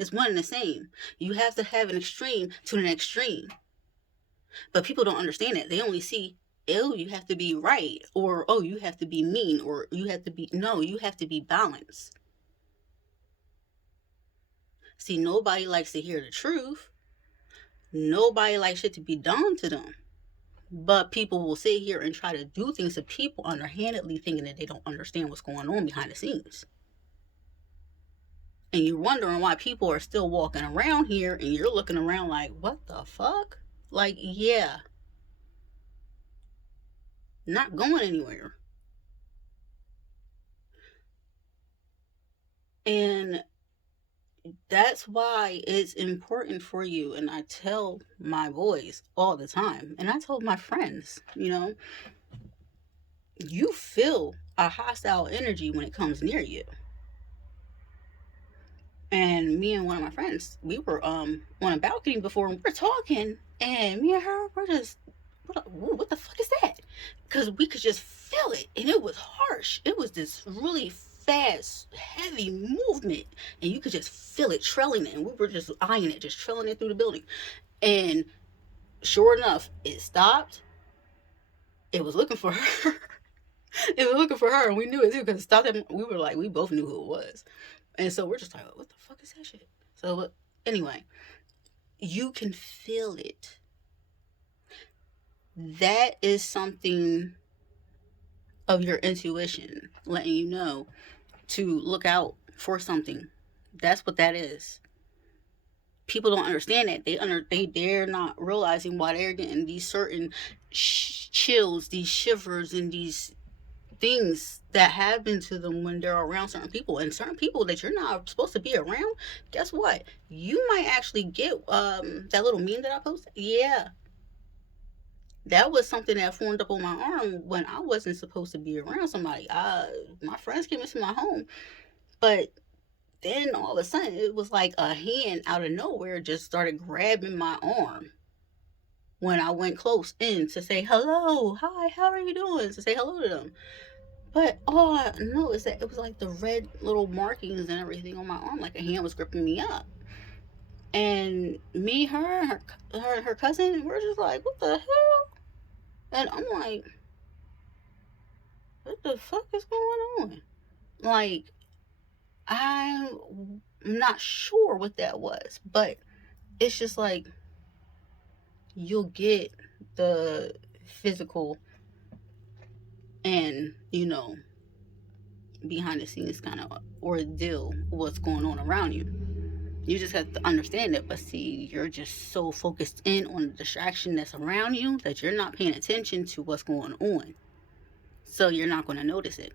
It's one and the same. You have to have an extreme to an extreme. But people don't understand it. They only see, oh, you have to be right, or oh, you have to be mean, or you have to be, no, you have to be balanced. See, nobody likes to hear the truth. Nobody likes shit to be done to them. But people will sit here and try to do things to people underhandedly, thinking that they don't understand what's going on behind the scenes. And you're wondering why people are still walking around here and you're looking around like, what the fuck? Like, yeah, not going anywhere. And that's why it's important for you. And I tell my boys all the time, and I told my friends, you feel a hostile energy when it comes near you. And me and one of my friends, we were on a balcony before, and we're talking, and me and her were just, what the fuck is that? Because we could just feel it, and it was harsh. It was this really fast, heavy movement, and you could just feel it trailing it, and we were just eyeing it, just trailing it through the building. And sure enough, it stopped. It was looking for her. It was looking for her, and we knew it too because it stopped. We were like, we both knew who it was, and so we're just like, what the fuck is that shit? So anyway, you can feel it. That is something of your intuition letting you know to look out for something. That's what that is. People don't understand that. They're not realizing why they're getting these certain chills, these shivers, and these things that happen to them when they're around certain people, and certain people that you're not supposed to be around. Guess what? You might actually get that little meme that I posted. Yeah, that was something that formed up on my arm when I wasn't supposed to be around somebody. My friends came into my home, but then all of a sudden it was like a hand out of nowhere just started grabbing my arm when I went close in to say hello, hi, how are you doing? To say hello to them. But all I know is that it was like the red little markings and everything on my arm, like a hand was gripping me up. And me, her cousin, we're just like, what the hell? And I'm like, what the fuck is going on? Like, I'm not sure what that was, but it's just like you'll get the physical and, behind the scenes kind of ordeal what's going on around you. You just have to understand it. But see, you're just so focused in on the distraction that's around you that you're not paying attention to what's going on. So you're not going to notice it.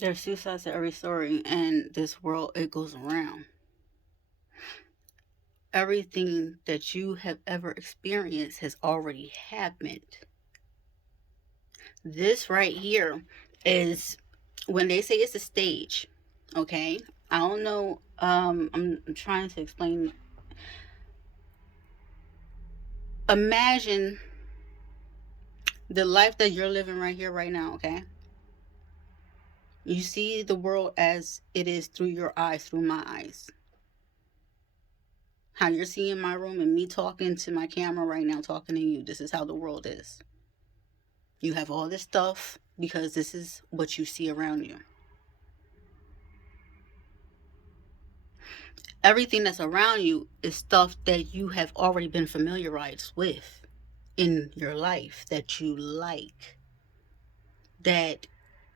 There's two sides to every story, and this world, it goes around. Everything that you have ever experienced has already happened. This right here is when they say it's a stage, okay? I don't know. I'm trying to explain. Imagine the life that you're living right here, right now, okay? You see the world as it is through your eyes, through my eyes. How you're seeing my room and me talking to my camera right now, talking to you. This is how the world is. You have all this stuff because this is what you see around you. Everything that's around you is stuff that you have already been familiarized with in your life, that you like, that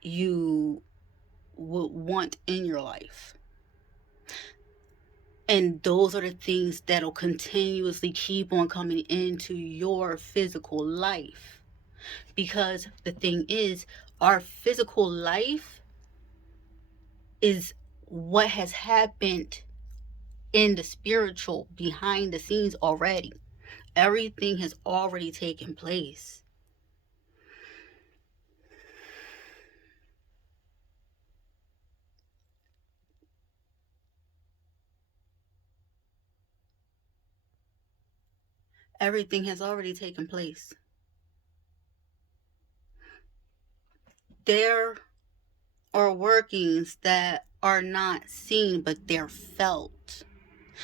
you would want in your life. And those are the things that'll continuously keep on coming into your physical life. Because the thing is, our physical life is what has happened in the spiritual behind the scenes already. Everything has already taken place. Everything has already taken place. There are workings that are not seen, but they're felt.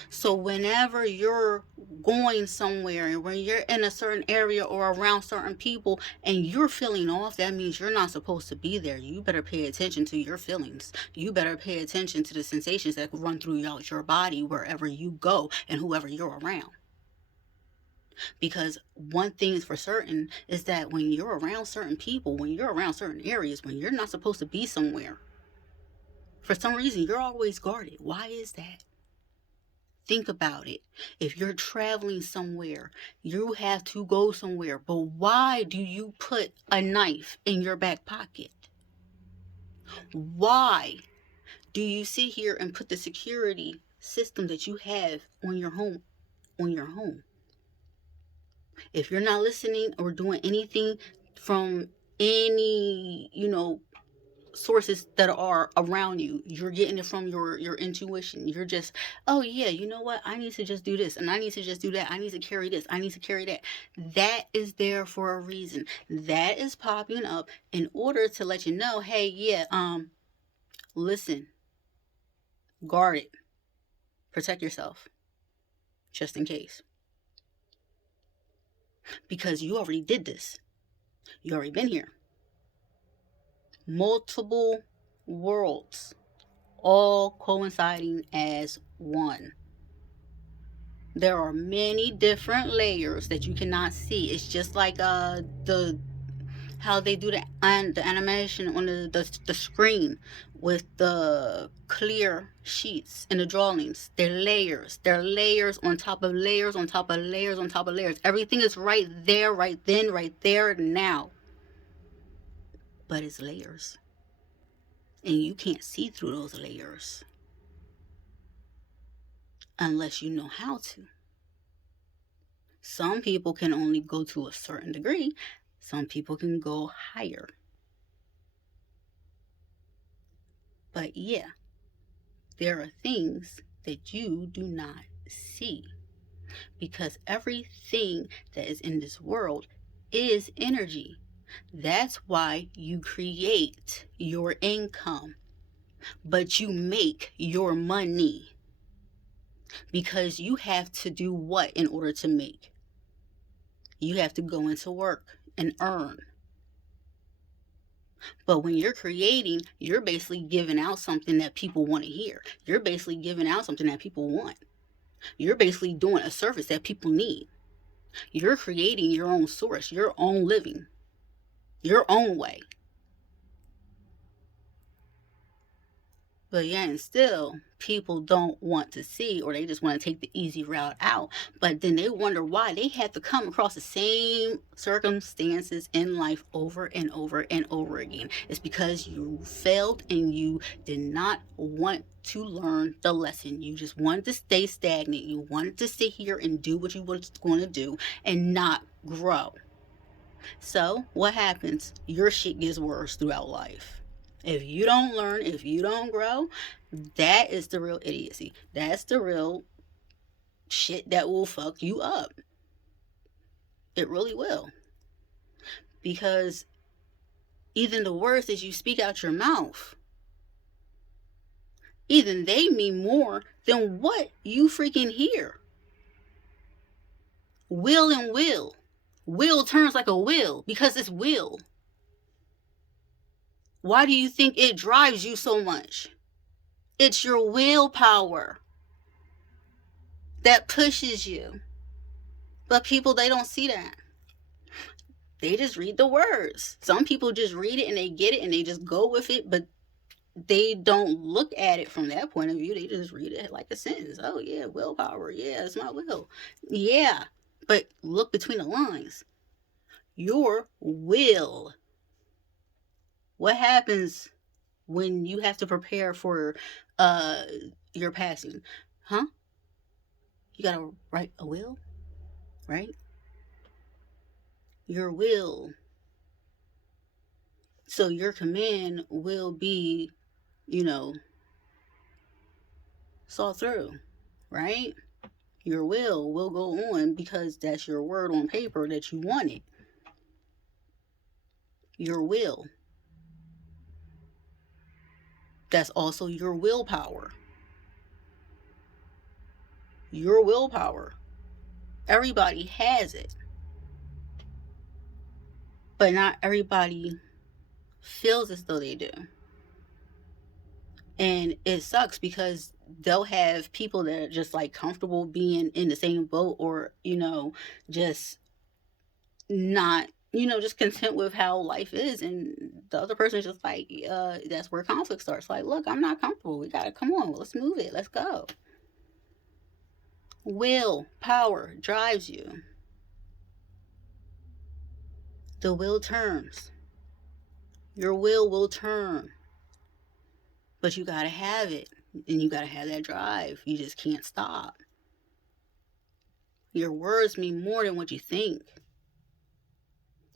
So whenever you're going somewhere and when you're in a certain area or around certain people and you're feeling off, that means you're not supposed to be there. You better pay attention to your feelings. You better pay attention to the sensations that run throughout your body wherever you go and whoever you're around. Because one thing is for certain is that when you're around certain people, when you're around certain areas, when you're not supposed to be somewhere, for some reason you're always guarded. Why is that? Think about it. If you're traveling somewhere, you have to go somewhere, but why do you put a knife in your back pocket? Why do you sit here and put the security system that you have on your home on your home? If you're not listening or doing anything from any, sources that are around you, you're getting it from your intuition. You're just, oh yeah, you know what, I need to just do this and I need to just do that, I need to carry this, I need to carry that. That is there for a reason. That is popping up in order to let you know, hey, yeah, listen, guard it, protect yourself, just in case, because you already did this. You already been here. Multiple worlds all coinciding as one. There are many different layers that you cannot see. It's just like the how they do the animation on the screen with the clear sheets and the drawings. They're layers. They're layers on top of layers on top of layers on top of layers. Everything is right there, right then, right there, now. But it's layers. And you can't see through those layers unless you know how to. Some people can only go to a certain degree. Some people can go higher. But yeah, there are things that you do not see because everything that is in this world is energy. That's why you create your income, but you make your money because you have to do what in order to make? You have to go into work and earn. But when you're creating, you're basically giving out something that people want to hear. You're basically giving out something that people want. You're basically doing a service that people need. You're creating your own source, your own living, your own way. But yeah, and still, people don't want to see, or they just want to take the easy route out. But then they wonder why they have to come across the same circumstances in life over and over and over again. It's because you failed and you did not want to learn the lesson. You just wanted to stay stagnant. You wanted to sit here and do what you were going to do and not grow. So, what happens? Your shit gets worse throughout life. If you don't learn, if you don't grow, that is the real idiocy. That's the real shit that will fuck you up. It really will. Because even the words that you speak out your mouth, even they mean more than what you freaking hear. Will and will. Will turns like a will because it's will. Why do you think it drives you so much? It's your willpower that pushes you. But people, they don't see that. They just read the words. Some people just read it and they get it and they just go with it, but they don't look at it from that point of view. They just read it like a sentence. Oh yeah, willpower. Yeah, it's my will. Yeah, but look between the lines. Your will. What happens when you have to prepare for your passing? Huh? You gotta write a will, right? your will. So your command will be, saw through, right? Your will go on because that's your word on paper that you want it. Your will. That's also your willpower. Your willpower. Everybody has it. But not everybody feels as though they do. And it sucks because they'll have people that are just like comfortable being in the same boat, or, just not, just content with how life is. And the other person is just like, that's where conflict starts. Like, look, I'm not comfortable. We gotta, come on, let's move it. Let's go. Will, power drives you. The will turns. Your will turn. But you gotta have it. And you gotta have that drive. You just can't stop. Your words mean more than what you think.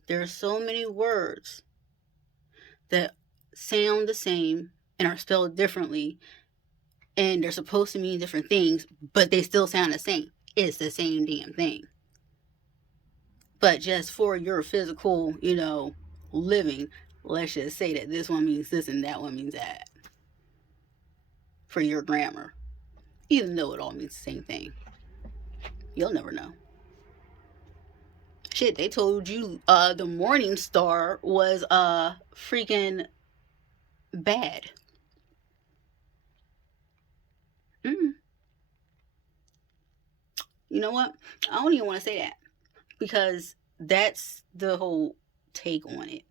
There are so many words that sound the same and are spelled differently, and they're supposed to mean different things, but they still sound the same. It's the same damn thing. But just for your physical, living, let's just say that this one means this and that one means that. For your grammar. Even though it all means the same thing. You'll never know. Shit, they told you the Morning Star was freaking bad. You know what? I don't even want to say that, because that's the whole take on it.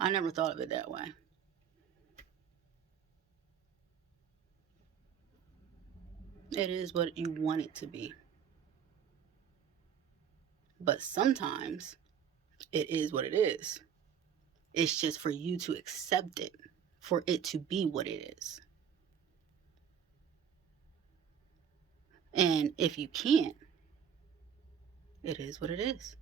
I never thought of it that way. It is what you want it to be. But sometimes it is what it is. It's just for you to accept it, for it to be what it is. And if you can't, it is what it is.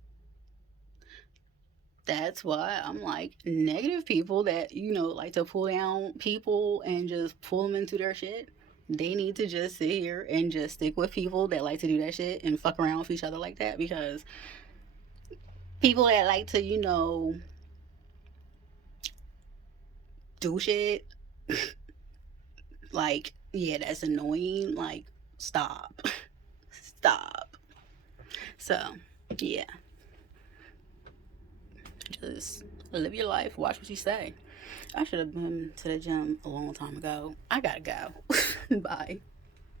That's why I'm like, negative people that, like to pull down people and just pull them into their shit, they need to just sit here and just stick with people that like to do that shit and fuck around with each other like that. Because people that like to, do shit, like, yeah, that's annoying. Like, stop. Stop. So, yeah. Just live your life. Watch what you say. I should have been to the gym a long time ago. I gotta go. Bye.